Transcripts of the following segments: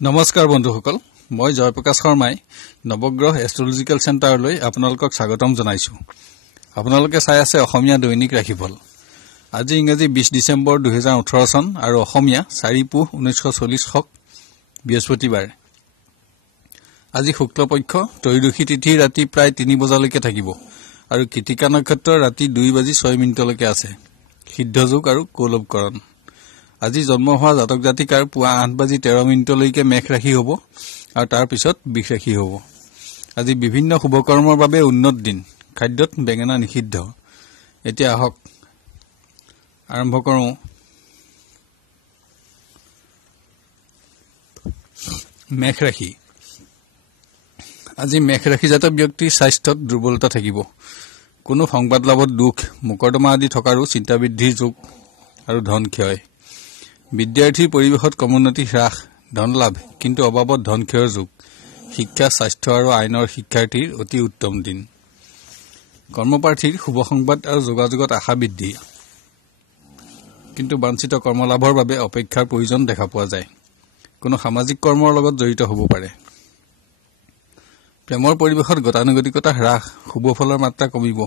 নমস্কাৰ বন্ধুসকল মই জয়প্ৰকাশ শৰ্মাই নৱগ্ৰহ এষ্ট্ৰলজিক্যাল চেণ্টাৰলৈ আপোনালোকক স্বাগতম জনাইছো। আপোনালোকে চাই আছে অসমীয়া দৈনিক ৰাশিফল। আজি ইংৰাজী 20 ডিসেম্বৰ 2018 চন আৰু অসমীয়া 4 পুহ 1940 হক বৃহস্পতিবাৰ। আজি শুক্লপক্ষ ত্ৰয়োদশী তিথি ৰাতি প্ৰায় 3 বজালৈকে থাকিব আৰু কৃতিকা নক্ষত্ৰ ৰাতি 2:06 আছে। সিদ্ধ যোগ আৰু কৌলৱকৰণ। আজি জন্ম হোৱা জাতক জাতিকাৰ পুৱা 8:13 মেঘ ৰাশি হ'ব আৰু তাৰ পিছত বৃষ ৰাশি হ'ব। আজি বিভিন্ন শুভকৰ্মৰ বাবে উন্নত দিন। খাদ্যত বেঙেনা নিষিদ্ধ। এতিয়া আহক আৰম্ভ কৰোঁ। মেঘ ৰাশি। আজি মেঘ ৰাশিজাত ব্যক্তিৰ স্বাস্থ্যত দুৰ্বলতা থাকিব। কোনো সংবাদ লাভত দুখ, মোকৰ্দমা আদি থকাৰো চিন্তা বৃদ্ধিৰ যোগ আৰু ধন ক্ষয়। বিদ্যাৰ্থীৰ পৰিৱেশত কমোন্নতি হ্ৰাস, ধন লাভ কিন্তু অবাবত ধন ক্ষয়ৰ যোগ। শিক্ষা, স্বাস্থ্য আৰু আইনৰ শিক্ষাৰ্থীৰ অতি উত্তম দিন। কৰ্মপ্ৰাৰ্থীৰ শুভ সংবাদ আৰু যোগাযোগত আশা বৃদ্ধি কিন্তু বাঞ্ছিত কৰ্মলাভৰ বাবে অপেক্ষাৰ প্ৰয়োজন দেখা পোৱা যায়। কোনো সামাজিক কৰ্মৰ লগত জড়িত হ'ব পাৰে। প্ৰেমৰ পৰিৱেশত গতানুগতিকতা হ্ৰাস, শুভ ফলৰ মাত্ৰা কমিব।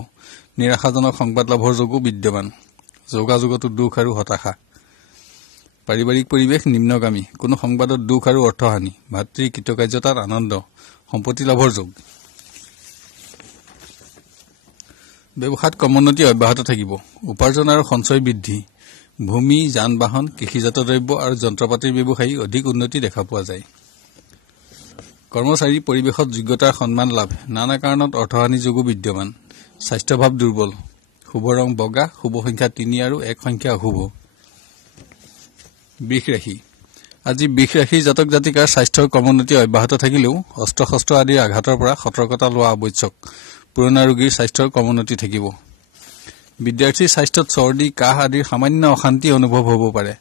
নিৰাশাজনক সংবাদ লাভৰ যোগো বিদ্যমান। যোগাযোগতো দুখ আৰু হতাশা। পাৰিবাৰিক পৰিৱেশ নিম্নগামী। কোনো সংবাদত দুখ আৰু অৰ্থহানি। ভাতৃৰ কৃতকাৰ্যতাত আনন্দ, সম্পত্তি লাভৰ যোগ। ব্যৱসায়ত কমোন্নতি অব্যাহত থাকিব। উপাৰ্জন আৰু সঞ্চয় বৃদ্ধি। ভূমি, যান বাহন, কৃষিজাত দ্ৰব্য আৰু যন্ত্ৰপাতিৰ ব্যৱসায়ী অধিক উন্নতি দেখা পোৱা যায়। কৰ্মচাৰী পৰিৱেশত যোগ্যতাৰ সন্মান লাভ। নানা কাৰণত অৰ্থহানি যোগো বিদ্যমান। স্বাস্থ্যভাৱ দুৰ্বল। শুভ ৰং বগা, শুভ সংখ্যা 3 আৰু 1 সংখ্যা অশুভ। বৃষ ৰাশি। আজি বৃষ ৰাশিৰ জাতক জাতিকাৰ স্বাস্থ্যৰ কমোন্নতি অব্যাহত থাকিলেও অস্ত্ৰ শস্ত্ৰ আদিৰ আঘাতৰ পৰা সতৰ্কতা লোৱা আৱশ্যক। পুৰণা ৰোগীৰ স্বাস্থ্যৰ কমোন্নতি থাকিব। বিদ্যাৰ্থীৰ স্বাস্থ্যত চৰ্দি, কাহ আদিৰ সামান্য অশান্তি অনুভৱ হ'ব পাৰে।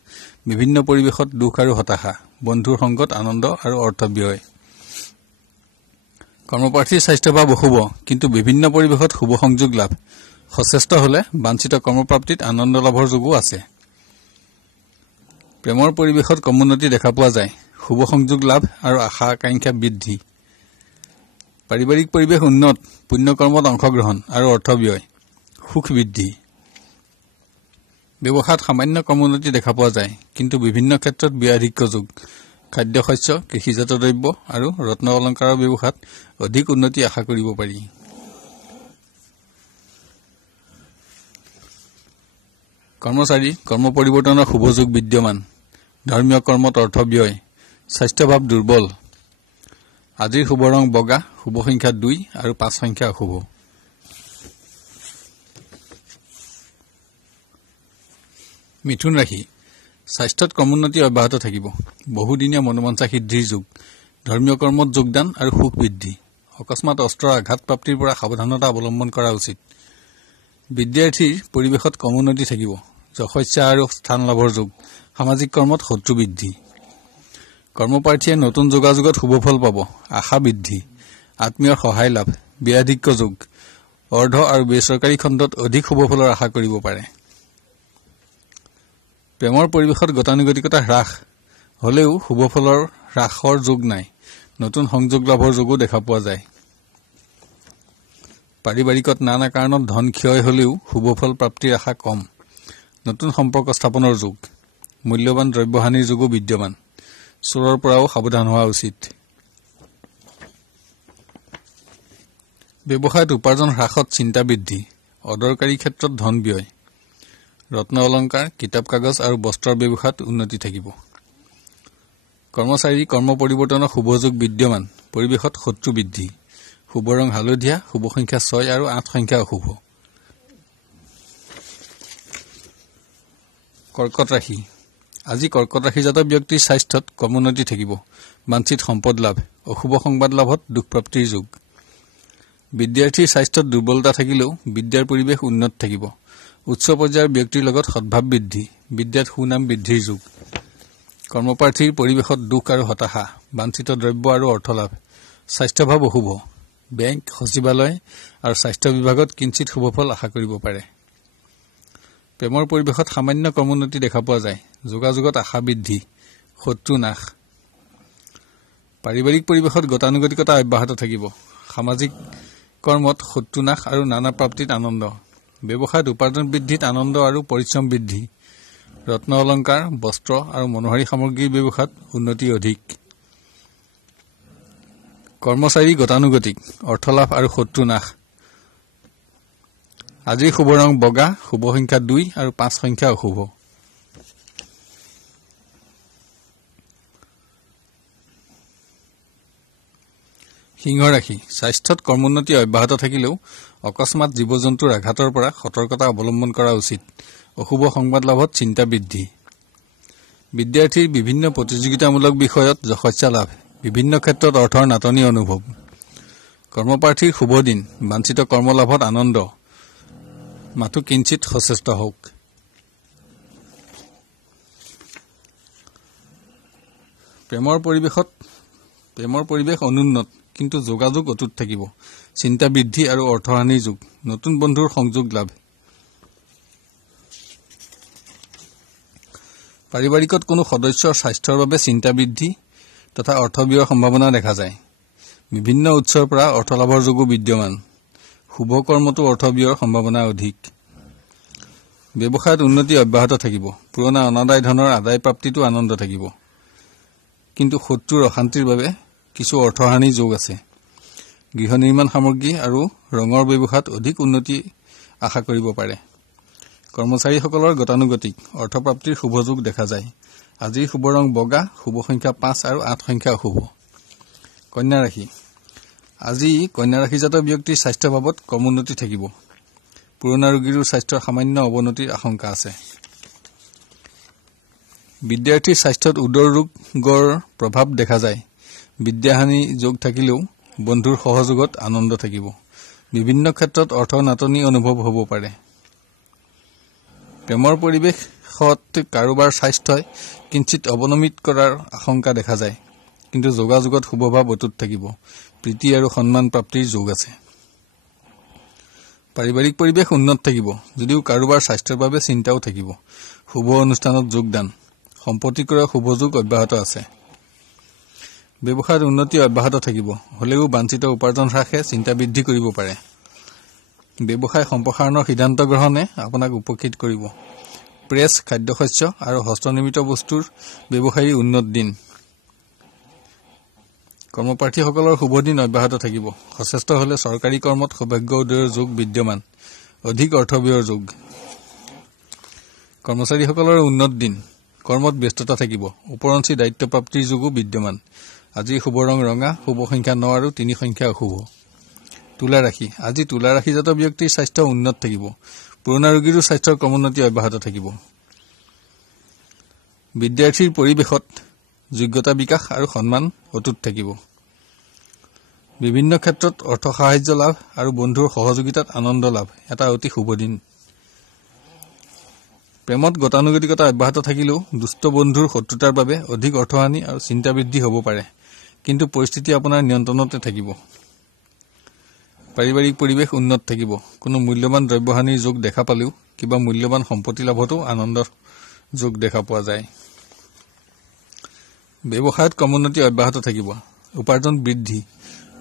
বিভিন্ন পৰিৱেশত দুখ আৰু হতাশা। বন্ধুৰ সংগত আনন্দ আৰু অৰ্থ ব্যয়। কৰ্মপ্ৰাৰ্থীৰ স্বাস্থ্যভাৱ অশুভ কিন্তু বিভিন্ন পৰিৱেশত শুভ সংযোগ লাভ। সচেষ্ট হলে বাঞ্ছিত কৰ্মপ্ৰাপ্তিত আনন্দ লাভৰ যোগো আছে। প্ৰেমৰ পৰিৱেশত কমোন্নতি দেখা পোৱা যায়। শুভ সংযোগ লাভ আৰু আশা আকাংক্ষা বৃদ্ধি। পাৰিবাৰিক পৰিৱেশ উন্নত, পুণ্যকৰ্মত অংশগ্ৰহণ আৰু অৰ্থ ব্যয়। সুখ বৃদ্ধি। ব্যৱসায়ত সামান্য কমোন্নতি দেখা পোৱা যায় কিন্তু বিভিন্ন ক্ষেত্ৰত ব্যয়াধিক্য যোগ। খাদ্য শস্য, কৃষিজাত দ্ৰব্য আৰু ৰত্ন অলংকাৰৰ ব্যৱসায়ত অধিক উন্নতি আশা কৰিব পাৰি। কৰ্মচাৰী কৰ্ম পৰিৱৰ্তনৰ শুভ যোগ বিদ্যমান। ধৰ্মীয় কৰ্মত অৰ্থ ব্যয়। স্বাস্থ্যভাৱ দুৰ্বল। আজিৰ শুভ ৰং বগা, শুভ সংখ্যা 2 আৰু 5 সংখ্যা অশুভ। মিথুন ৰাশি। স্বাস্থ্যত কমোন্নতি অব্যাহত থাকিব। বহুদিনীয়া মনোবাঞ্ছা সিদ্ধিৰ যোগ। ধৰ্মীয় কৰ্মত যোগদান আৰু সুখ বৃদ্ধি। অকস্মাত অস্ত্ৰৰ আঘাত প্ৰাপ্তিৰ পৰা সাৱধানতা অৱলম্বন কৰা উচিত। বিদ্যাৰ্থীৰ পৰিৱেশত কমোন্নতি থাকিব। যশস্যা আৰু স্থান লাভৰ যোগ। সামাজিক কৰ্মত শত্ৰু বৃদ্ধি। কৰ্মপ্ৰাৰ্থীয়ে নতুন যোগাযোগত শুভ ফল পাব। আশা বৃদ্ধি। আত্মীয়ৰ সহায় লাভ। ব্যয়াধিক্য যোগ। অৰ্ধ আৰু বেচৰকাৰী খণ্ডত অধিক শুভ ফলৰ আশা কৰিব পাৰে। প্ৰেমৰ পৰিৱেশত গতানুগতিকতা হ্ৰাস হলেও শুভ ফলৰ হ্ৰাসৰ যোগ নাই। নতুন সংযোগ লাভৰ যোগো দেখা পোৱা যায়। পাৰিবাৰিকত নানা কাৰণত ধন ক্ষয় হলেও শুভ ফল প্ৰাপ্তিৰ আশা কম। নতুন সম্পৰ্ক স্থাপনৰ যোগ। মূল্যৱান দ্ৰব্যহানিৰ যোগো বিদ্যমান। চোৰৰ পৰাও সাৱধান হোৱা উচিত। ব্যৱসায়ত উপাৰ্জন হ্ৰাসত চিন্তা বৃদ্ধি। অদৰকাৰী ক্ষেত্ৰত ধন ব্যয়। ৰত্ন অলংকাৰ, কিতাপ কাগজ আৰু বস্ত্ৰৰ ব্যৱসায়ত উন্নতি থাকিব। কৰ্মচাৰী কৰ্ম পৰিৱৰ্তনৰ শুভ যোগ বিদ্যমান। পৰিৱেশত শত্ৰু বৃদ্ধি। শুভ ৰং হালধীয়া, শুভ সংখ্যা 6 আৰু 8 সংখ্যা অশুভ। কৰ্কট ৰাশি। আজি কৰ্কট ৰাশিজাত ব্যক্তিৰ স্বাস্থ্যত কমোন্নতি থাকিব। বাঞ্ছিত সম্পদ লাভ। অশুভ সংবাদ লাভত দুখপ্ৰাপ্তিৰ যোগ। বিদ্যাৰ্থীৰ স্বাস্থ্যত দুৰ্বলতা থাকিলেও বিদ্যাৰ পৰিৱেশ উন্নত থাকিব। উচ্চ পৰ্যায়ৰ ব্যক্তিৰ লগত সদ্ভাৱ বৃদ্ধি। বিদ্যাত সুনাম বৃদ্ধিৰ যোগ। কৰ্মপ্ৰাৰ্থীৰ পৰিৱেশত দুখ আৰু হতাশা। বাঞ্ছিত দ্ৰব্য আৰু অৰ্থলাভ। স্বাস্থ্যভাৱ অশুভ। বেংক, সচিবালয় আৰু স্বাস্থ্য বিভাগত কিঞ্চিত শুভফল আশা কৰিব পাৰে। প্ৰেমৰ পৰিৱেশত সামান্য কমোন্নতি দেখা পোৱা যায়। যোগাযোগত আশা বৃদ্ধি, শত্ৰু নাশ। পাৰিবাৰিক পৰিৱেশত গতানুগতিকতা অব্যাহত থাকিব। সামাজিক কৰ্মত শত্ৰু নাশ আৰু নানা প্ৰাপ্তিত আনন্দ। ব্যৱসায়ত উপাৰ্জন বৃদ্ধিত আনন্দ আৰু পৰিশ্ৰম বৃদ্ধি। ৰত্ন অলংকাৰ, বস্ত্ৰ আৰু মনোহাৰী সামগ্ৰীৰ ব্যৱসায়ত উন্নতি অধিক। কৰ্মচাৰী গতানুগতিক, অৰ্থলাভ আৰু শত্ৰু নাশ। আজিৰ শুভ ৰং বগা, শুভ সংখ্যা 2 আৰু 5 সংখ্যা অশুভ। সিংহ ৰাশি। স্বাস্থ্যত কৰ্মোন্নতি অব্যাহত থাকিলেও অকস্মাৎ জীৱ-জন্তুৰ আঘাতৰ পৰা সতৰ্কতা অৱলম্বন কৰা উচিত। অশুভ সংবাদ লাভত চিন্তা বৃদ্ধি। বিদ্যাৰ্থীৰ বিভিন্ন প্ৰতিযোগিতামূলক বিষয়ত যশস্যা লাভ। বিভিন্ন ক্ষেত্ৰত অৰ্থৰ নাটনি অনুভৱ। কৰ্মপ্ৰাৰ্থীৰ শুভ দিন, বাঞ্ছিত কৰ্মলাভত আনন্দ। মাথো কিঞ্চিত সচেষ্ট হওক। প্ৰেমৰ পৰিৱেশ অনুন্নত, কিন্তু যোগাযোগ অটুট থাকিব। চিন্তা বৃদ্ধি আৰু অৰ্থহানিৰ যুগ। নতুন বন্ধুৰ সংযোগ লাভ। পাৰিবাৰিকত কোনো সদস্যৰ স্বাস্থ্যৰ বাবে চিন্তা বৃদ্ধি তথা অৰ্থব্যয়ৰ সম্ভাৱনা দেখা যায়। বিভিন্ন উৎসৰ পৰা অৰ্থলাভৰ যোগো বিদ্যমান। শুভ কৰ্মতো অৰ্থব্যয়ৰ সম্ভাৱনা অধিক। ব্যৱসায়ত উন্নতি অব্যাহত থাকিব। পুৰণা অনাদায় ধনৰ আদায় প্ৰাপ্তিতো আনন্দ থাকিব, কিন্তু শত্ৰুৰ অশান্তিৰ বাবে কিছু অৰ্থহানিৰ যোগ আছে। গৃহ নিৰ্মাণ সামগ্ৰী আৰু ৰঙৰ ব্যৱসায়ত অধিক উন্নতি আশা কৰিব পাৰে। কৰ্মচাৰীসকলৰ গতানুগতিক, অৰ্থপ্ৰাপ্তিৰ শুভযোগ দেখা যায়। আজিৰ শুভ ৰং বগা, শুভ সংখ্যা 5 আৰু 8 সংখ্যা অশুভ। কন্যা ৰাশি। আজি কন্যা ৰাশিজাত ব্যক্তিৰ স্বাস্থ্য বাবদ কম উন্নতি থাকিব। পুৰণা ৰোগীৰো স্বাস্থ্যৰ সামান্য অৱনতিৰ আশংকা আছে। বিদ্যাৰ্থীৰ স্বাস্থ্যত উদৰ ৰোগৰ প্ৰভাৱ দেখা যায়। বিদ্যাহানি যোগ থাকিলেও বন্ধুৰ সহযোগত আনন্দ থাকিব। বিভিন্ন ক্ষেত্ৰত অৰ্থ নাটনি অনুভৱ হ'ব পাৰে। প্ৰেমৰ পৰিৱেশত কাৰোবাৰ স্বাস্থ্যই কিঞ্চিত অৱনমিত কৰাৰ আশংকা দেখা যায়, কিন্তু যোগাযোগত শুভভাৱ অটুট থাকিব। প্ৰীতি আৰু সন্মান প্ৰাপ্তিৰ যোগ আছে। পাৰিবাৰিক পৰিৱেশ উন্নত থাকিব, যদিও কাৰোবাৰ স্বাস্থ্যৰ বাবে চিন্তাও থাকিব। শুভ অনুষ্ঠানত যোগদান। সম্পত্তি ক্ৰয়ৰ শুভযোগ অব্যাহত আছে। ব্যৱসায়ত উন্নতি অব্যাহত থাকিব, হলেও বাঞ্ছিত উপাৰ্জন হ্ৰাসে চিন্তা বৃদ্ধি কৰিব পাৰে। ব্যৱসায় সম্প্ৰসাৰণৰ সিদ্ধান্ত গ্ৰহণে আপোনাক উপকৃত কৰিব। প্ৰেছ, খাদ্যশস্য আৰু হস্তনিৰ্মিত বস্তুৰ ব্যৱসায়ী উন্নত দিন। কৰ্মপ্ৰাৰ্থীসকলৰ শুভ দিন অব্যাহত থাকিব। সচেষ্ট হলে চৰকাৰী কৰ্মত সৌভাগ্য উদয়ৰ যোগ বিদ্যমান। অধিক অৰ্থব্যয়ৰ যোগ। কৰ্মচাৰীসকলৰ উন্নত দিন। কৰ্মত ব্যস্ততা থাকিব। ওপৰঞ্চি দায়িত্ব প্ৰাপ্তিৰ যোগো বিদ্যমান। আজিৰ শুভ ৰং ৰঙা, শুভ সংখ্যা 9 আৰু 3 সংখ্যা অশুভ। তুলা ৰাশি। আজি তুলা ৰাশিজাত ব্যক্তিৰ স্বাস্থ্য উন্নত থাকিব। পুৰণা ৰোগীৰো স্বাস্থ্যৰ ক্ৰমোন্নতি অব্যাহত থাকিব। বিদ্যাৰ্থীৰ পৰিৱেশত যোগ্যতা বিকাশ আৰু সন্মান অটুট থাকিব। বিভিন্ন ক্ষেত্ৰত অৰ্থ সাহায্য লাভ আৰু বন্ধুৰ সহযোগিতাত আনন্দ লাভ। এটা অতি শুভ দিন। প্ৰেমত গতানুগতিকতা অব্যাহত থাকিলেও দুষ্ট বন্ধুৰ শত্ৰুতাৰ বাবে অধিক অৰ্থহানি আৰু চিন্তা বৃদ্ধি হ'ব পাৰে, কিন্তু পৰিস্থিতি আপোনাৰ নিয়ন্ত্ৰণতে থাকিব। পাৰিবাৰিক পৰিৱেশ উন্নত থাকিব। কোনো মূল্যৱান দ্ৰব্যহানিৰ যোগ দেখা পালেও কিবা মূল্যৱান সম্পত্তি লাভতো আনন্দৰ যোগ দেখা পোৱা যায়। ব্যৱসায়ত ক্ৰমোন্নতি অব্যাহত থাকিব। উপাৰ্জন বৃদ্ধি।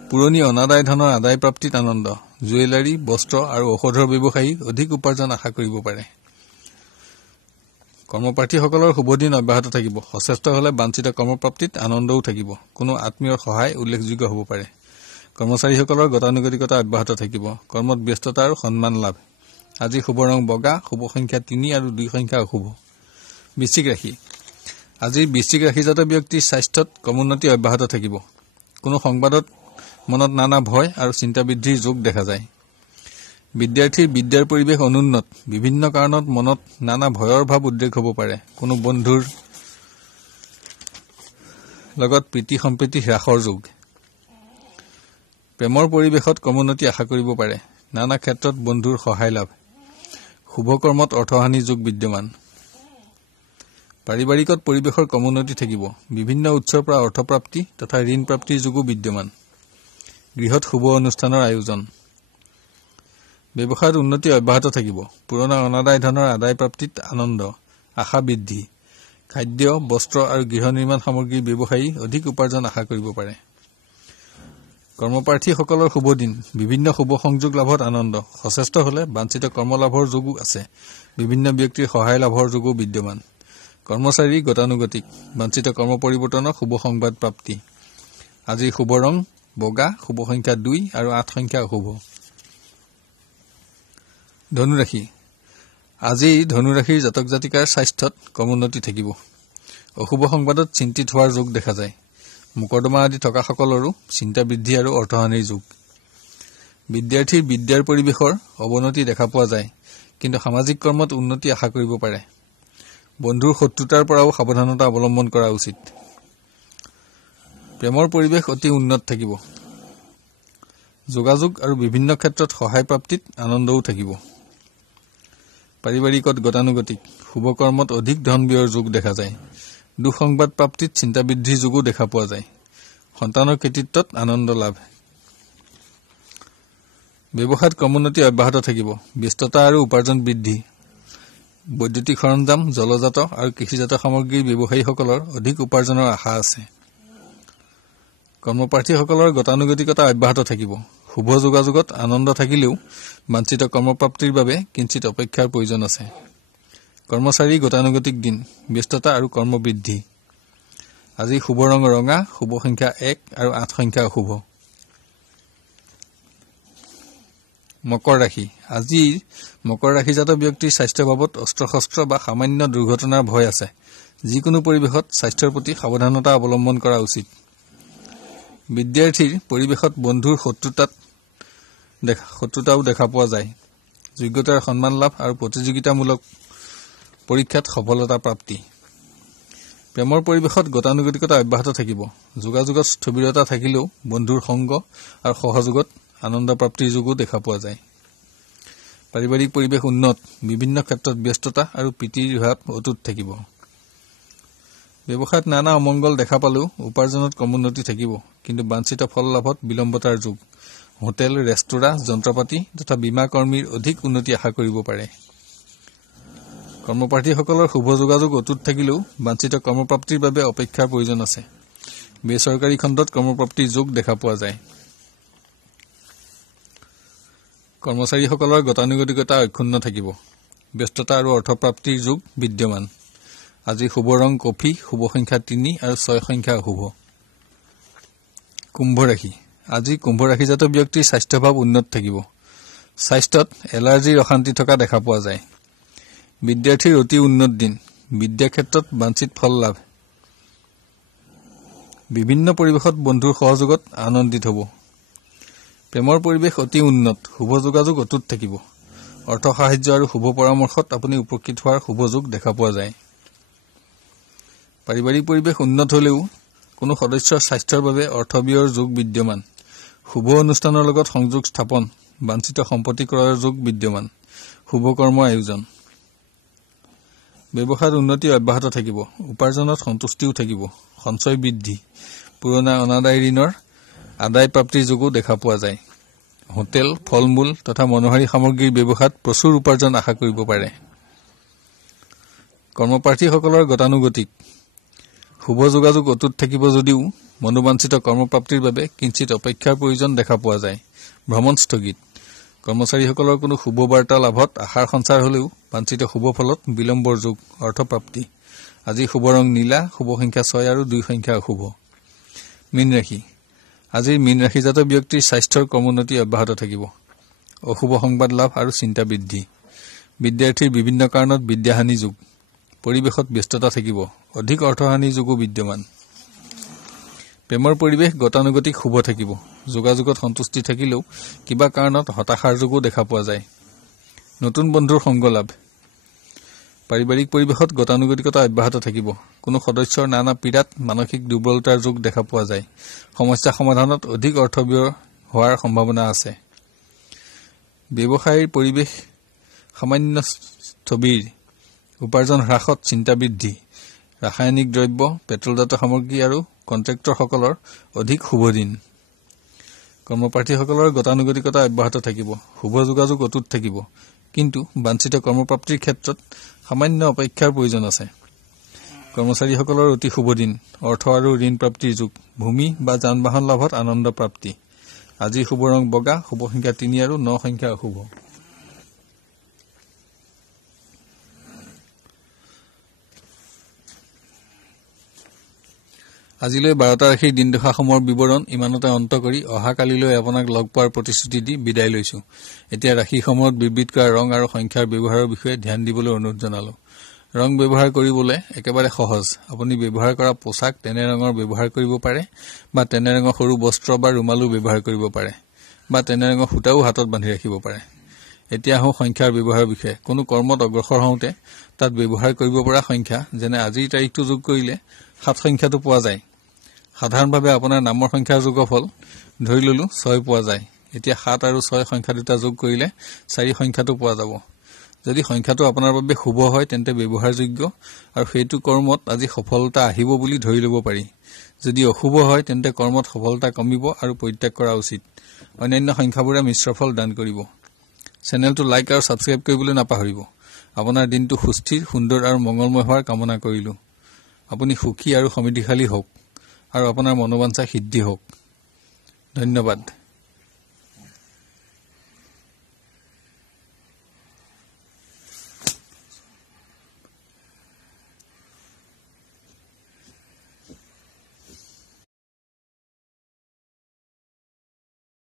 পুৰণি অনাদায় ধনৰ আদায় প্ৰাপ্তিত আনন্দ। জুৱেলাৰী, বস্ত্ৰ আৰু ঔষধৰ ব্যৱসায়ী অধিক উপাৰ্জন আশা কৰিব পাৰে। কৰ্মপ্ৰাৰ্থীসকলৰ শুভ দিন অব্যাহত থাকিব। সচেষ্ট হলে বাঞ্ছিত কৰ্মপ্ৰাপ্তিত আনন্দও থাকিব। কোনো আত্মীয়ৰ সহায় উল্লেখযোগ্য হ'ব পাৰে। কৰ্মচাৰীসকলৰ গতানুগতিকতা অব্যাহত থাকিব। কৰ্মত ব্যস্ততা আৰু সন্মান লাভ। আজি শুভ ৰং বগা, শুভ সংখ্যা 3 আৰু 2 সংখ্যা অশুভ। বৃশ্চিক ৰাশি। আজিৰ বৃশ্চিক ৰাশিজাত ব্যক্তিৰ স্বাস্থ্যত ক্ৰমোন্নতি অব্যাহত থাকিব। কোনো সংবাদত মনত নানা ভয় আৰু চিন্তা বৃদ্ধিৰ যোগ দেখা যায়। বিদ্যাৰ্থীৰ বিদ্যাৰ পৰিৱেশ অনুন্নত। বিভিন্ন কাৰণত মনত নানা ভয়ৰ ভাৱ উদ্ৰেক হ'ব পাৰে। কোনো বন্ধুৰ লগত প্ৰীতি সম্প্ৰীতি হ্ৰাসৰ যোগ। প্ৰেমৰ পৰিৱেশত ক্ৰমোন্নতি আশা কৰিব পাৰে। নানা ক্ষেত্ৰত বন্ধুৰ সহায় লাভ। শুভ কৰ্মত অৰ্থহানিৰ যোগ বিদ্যমান। পাৰিবাৰিকত পৰিৱেশৰ ক্ৰমোন্নতি থাকিব। বিভিন্ন উৎসৰ পৰা অৰ্থপ্ৰাপ্তি তথা ঋণ প্ৰাপ্তিৰ যোগো বিদ্যমান। গৃহত শুভ অনুষ্ঠানৰ আয়োজন। ব্যৱসায়ত উন্নতি অব্যাহত থাকিব। পুৰণা অনাদায় ধনৰ আদায় প্ৰাপ্তিত আনন্দ, আশা বৃদ্ধি। খাদ্য, বস্ত্ৰ আৰু গৃহ নিৰ্মাণ সামগ্ৰীৰ ব্যৱসায়ী অধিক উপাৰ্জন আশা কৰিব পাৰে। কৰ্মপ্ৰাৰ্থীসকলৰ শুভ দিন, বিভিন্ন শুভ সংযোগ লাভত আনন্দ, সচেষ্ট হলে বাঞ্ছিত কৰ্মলাভৰ যোগো আছে, বিভিন্ন ব্যক্তিৰ সহায় লাভৰ যোগো বিদ্যমান। কৰ্মচাৰী গতানুগতিক, বাঞ্ছিত কৰ্ম পৰিৱৰ্তনৰ শুভ সংবাদ প্ৰাপ্তি। আজিৰ শুভ ৰং বগা, শুভ সংখ্যা 2 আৰু 8 সংখ্যা অশুভ। ধনুৰাশি, আজি ধনুৰাশিৰ জাতক জাতিকাৰ স্বাস্থ্যত কম উন্নতি থাকিব। অশুভ সংবাদত চিন্তিত হোৱাৰ যোগ দেখা যায়। মোকৰ্দমা আদি থকা সকলৰো চিন্তা বৃদ্ধি আৰু অৰ্থহানিৰ যোগ। বিদ্যাৰ্থীৰ বিদ্যাৰ পৰিৱেশৰ অৱনতি দেখা পোৱা যায়, কিন্তু সামাজিক কৰ্মত উন্নতি আশা কৰিব পাৰে। বন্ধুৰ শত্ৰুতাৰ পৰাও সাৱধানতা অৱলম্বন কৰা উচিত। প্ৰেমৰ পৰিৱেশ অতি উন্নত থাকিব। যোগাযোগ আৰু বিভিন্ন ক্ষেত্ৰত সহায় প্ৰাপ্তিত আনন্দও থাকিব। পাৰিবাৰিকত গতানুগতিক, শুভ কৰ্মত অধিক ধন ব্যয়ৰ যোগ দেখা যায়। দুঃসংবাদ প্ৰাপ্তিত চিন্তা বৃদ্ধিৰ যোগো দেখা পোৱা যায়। সন্তানৰ কৃতিত্বত আনন্দ লাভ। ব্যৱসায়ত ক্ৰমোন্নতি অব্যাহত থাকিব। ব্যস্ততা আৰু উপাৰ্জন বৃদ্ধি। বৈদ্যুতিক সৰঞ্জাম, জলজাত আৰু কৃষিজাত সামগ্ৰীৰ ব্যৱসায়ীসকলৰ অধিক উপাৰ্জনৰ আশা আছে। কৰ্মপ্ৰাৰ্থীসকলৰ গতানুগতিকতা অব্যাহত থাকিব। শুভ যোগাযোগত আনন্দ থাকিলেও বাঞ্ছিত কৰ্মপ্ৰাপ্তিৰ বাবে কিঞ্চিত অপেক্ষাৰ প্ৰয়োজন আছে। কৰ্মচাৰী গতানুগতিক দিন, ব্যস্ততা আৰু কৰ্ম বৃদ্ধি। আজি শুভ ৰং ৰঙা, শুভ সংখ্যা 1 আৰু 8 সংখ্যা অশুভ। মকৰ ৰাশি, আজিৰ মকৰ ৰাশিজাত ব্যক্তিৰ স্বাস্থ্য বাবদ অস্ত্ৰ-শস্ত্ৰ বা সামান্য দুৰ্ঘটনাৰ ভয় আছে। যিকোনো পৰিৱেশত স্বাস্থ্যৰ প্ৰতি সাৱধানতা অৱলম্বন কৰা উচিত। বিদ্যাৰ্থীৰ পৰিৱেশত বন্ধুৰ শত্ৰুতাও দেখা পোৱা যায়। যোগ্যতাৰ সন্মান লাভ আৰু প্ৰতিযোগিতামূলক পৰীক্ষাত সফলতা প্ৰাপ্তি। প্ৰেমৰ পৰিৱেশত গতানুগতিকতা অব্যাহত থাকিব। যোগাযোগত স্থবিৰতা থাকিলেও বন্ধুৰ সংগ আৰু সহযোগত আনন্দ প্ৰাপ্তিৰ যোগো দেখা পোৱা যায়। পাৰিবাৰিক পৰিৱেশ উন্নত, বিভিন্ন ক্ষেত্ৰত ব্যস্ততা আৰু প্ৰীতিৰ ভাৱ অটুট থাকিব। ব্যৱসায়ত নানা অমংগল দেখা পালেও উপাৰ্জনত ক্ৰমোন্নতি থাকিব, কিন্তু বাঞ্ছিত ফল লাভত বিলম্বতাৰ যোগ। হোটেল, ৰেস্তোৰাঁ, যন্ত্ৰপাতি তথা বীমা কৰ্মীৰ অধিক উন্নতি আশা কৰিব পাৰে। কৰ্মপ্ৰাৰ্থীসকলৰ শুভ যোগাযোগ অটুট থাকিলেও বাঞ্ছিত কৰ্মপ্ৰাপ্তিৰ বাবে অপেক্ষাৰ প্ৰয়োজন আছে। বেচৰকাৰী খণ্ডত কৰ্মপ্ৰাপ্তিৰ যোগ দেখা পোৱা যায়। কৰ্মচাৰীসকলৰ গতানুগতিকতা অক্ষুণ্ণ থাকিব। ব্যস্ততা আৰু অৰ্থপ্ৰাপ্তিৰ যোগ বিদ্যমান। আজি শুভ ৰং কফি, শুভ সংখ্যা 3 আৰু 6 সংখ্যা অশুভ। কুম্ভ ৰাশি, আজি কুম্ভ ৰাশিজাত ব্যক্তিৰ স্বাস্থ্যভাৱ উন্নত থাকিব। স্বাস্থ্যত এলাৰ্জিৰ অশান্তি থকা দেখা পোৱা যায়। বিদ্যাৰ্থীৰ অতি উন্নত দিন, বিদ্যা ক্ষেত্ৰত বাঞ্ছিত ফল লাভ। বিভিন্ন পৰিৱেশত বন্ধুৰ সহযোগত আনন্দিত হ'ব। প্ৰেমৰ পৰিৱেশ অতি উন্নত, শুভ যোগাযোগ অটুট থাকিব। অৰ্থ সাহায্য আৰু শুভ পৰামৰ্শত আপুনি উপকৃত হোৱাৰ শুভ যোগ দেখা পোৱা যায়। পাৰিবাৰিক পৰিৱেশ উন্নত হলেও কোনো সদস্যৰ স্বাস্থ্যৰ বাবে অৰ্থ ব্যয়ৰ যোগ বিদ্যমান। শুভ অনুষ্ঠানৰ লগত সংযোগ স্থাপন, বাঞ্ছিত সম্পত্তি ক্ৰয়ৰ যোগ বিদ্যমান। শুভ কৰ্ম আয়োজন। ব্যৱসায়ত উন্নতি অব্যাহত থাকিব। উপাৰ্জনত সন্তুষ্টিও থাকিব। সঞ্চয় বৃদ্ধি। পুৰণা অনাদায় ঋণৰ আদায় প্ৰাপ্তিৰ যোগো দেখা পোৱা যায়। হোটেল, ফল মূল তথা মনোহাৰী সামগ্ৰীৰ ব্যৱসায়ত প্ৰচুৰ উপাৰ্জন আশা কৰিব পাৰে। কৰ্মপ্ৰাৰ্থীসকলৰ গতানুগতিক, শুভ যোগাযোগ অটুট থাকিব যদিও মনোবাঞ্ছিত কৰ্মপ্ৰাপ্তিৰ বাবে কিঞ্চিত অপেক্ষাৰ প্ৰয়োজন দেখা পোৱা যায়। ভ্ৰমণ স্থগিত। কৰ্মচাৰীসকলৰ কোনো শুভ বাৰ্তা লাভত আশাৰ সঞ্চাৰ হলেও বাঞ্ছিত শুভ ফলত বিলম্বৰ যোগ, অৰ্থপ্ৰাপ্তি। আজি শুভ ৰং নীলা, শুভ সংখ্যা 6 আৰু 2 সংখ্যা অশুভ। মীন ৰাশি, আজিৰ মীন ৰাশিজাত ব্যক্তিৰ স্বাস্থ্যৰ ক্ৰমোন্নতি অব্যাহত থাকিব। অশুভ সংবাদ লাভ আৰু চিন্তা বৃদ্ধি। বিদ্যাৰ্থীৰ বিভিন্ন কাৰণত বিদ্যাহানি যোগ। পৰিৱেশত ব্যস্ততা থাকিব। অধিক অৰ্থহানিৰ যোগো বিদ্যমান। প্ৰেমৰ পৰিৱেশ গতানুগতিক শুভ থাকিব। যোগাযোগত সন্তুষ্টি থাকিলেও কিবা কাৰণত হতাশাৰ যোগো দেখা পোৱা যায়। নতুন বন্ধুৰ সংগ লাভ। পাৰিবাৰিক পৰিৱেশত গতানুগতিকতা অব্যাহত থাকিব। কোনো সদস্যৰ নানা পীড়াত মানসিক দুৰ্বলতাৰ যোগ দেখা পোৱা যায়। সমস্যা সমাধানত অধিক অৰ্থ ব্যয় হোৱাৰ সম্ভাৱনা আছে। ব্যৱসায়ৰ পৰিৱেশ সামান্য স্থবিৰ। উপাৰ্জন হ্ৰাসত চিন্তা বৃদ্ধি। ৰাসায়নিক দ্ৰব্য, পেট্ৰলজাত সামগ্ৰী আৰু কণ্ট্ৰেক্টৰসকলৰ অধিক শুভ দিন। কৰ্মপ্ৰাৰ্থীসকলৰ গতানুগতিকতা অব্যাহত থাকিব। শুভ যোগাযোগ অটুট থাকিব, কিন্তু বাঞ্ছিত কৰ্মপ্ৰাপ্তিৰ ক্ষেত্ৰত সামান্য অপেক্ষাৰ প্ৰয়োজন আছে। কৰ্মচাৰীসকলৰ অতি শুভ দিন। অৰ্থ আৰু ঋণ প্ৰাপ্তিৰ যুগ। ভূমি বা যান বাহন লাভত আনন্দ প্ৰাপ্তি। আজি শুভ ৰং বগা, শুভ সংখ্যা 3 আৰু 9 সংখ্যা অশুভ। আজিলৈ 12টা ৰাশিৰ দিন দশাসমূহৰ বিৱৰণ ইমানতে অন্ত কৰি অহা কালিলৈ আপোনাক লগ পোৱাৰ প্ৰতিশ্ৰুতি দি বিদায় লৈছো। এতিয়া ৰাশিসমূহত বিবৃত কৰা ৰং আৰু সংখ্যাৰ ব্যৱহাৰৰ বিষয়ে ধ্যান দিবলৈ অনুৰোধ জনালো। ৰং ব্যৱহাৰ কৰিবলৈ একেবাৰে সহজ। আপুনি ব্যৱহাৰ কৰা পোছাক তেনে ৰঙৰ ব্যৱহাৰ কৰিব পাৰে বা তেনে ৰঙৰ সৰু বস্ত্ৰ বা ৰুমালো ব্যৱহাৰ কৰিব পাৰে বা তেনে ৰঙৰ সূতাও হাতত বান্ধি ৰাখিব পাৰে। এতিয়া আহোঁ সংখ্যাৰ ব্যৱহাৰৰ বিষয়ে। কোনো কৰ্মত অগ্ৰসৰ হওঁতে তাত ব্যৱহাৰ কৰিব পৰা সংখ্যা যেনে আজিৰ তাৰিখটো যোগ কৰিলে 7 সংখ্যাটো পোৱা যায়। সাধাৰণভাৱে আপোনাৰ নামৰ সংখ্যাৰ যোগফল ধৰি ললো 6 পোৱা যায়। এতিয়া 7 আৰু 6 সংখ্যা দুটা যোগ কৰিলে 4 সংখ্যাটো পোৱা যাব। যদি সংখ্যাটো আপোনাৰ বাবে শুভ হয় তেন্তে ব্যৱহাৰযোগ্য আৰু সেইটো কৰ্মত আজি সফলতা আহিব বুলি ধৰি ল'ব পাৰি। যদি অশুভ হয় তেন্তে কৰ্মত সফলতা কমিব আৰু পৰিত্যাগ কৰা উচিত। অন্যান্য সংখ্যাবোৰে মিশ্ৰ ফল দান কৰিব। চেনেলটো লাইক আৰু ছাবস্ক্ৰাইব কৰিবলৈ নাপাহৰিব। আপোনাৰ দিনটো সুস্থিৰ, সুন্দৰ আৰু মংগলময় হোৱাৰ কামনা কৰিলো। আপুনি সুখী আৰু সমৃদ্ধিশালী হওক আৰু আপোনাৰ মনোবাঞ্ছা সিদ্ধি হওক। ধন্যবাদ।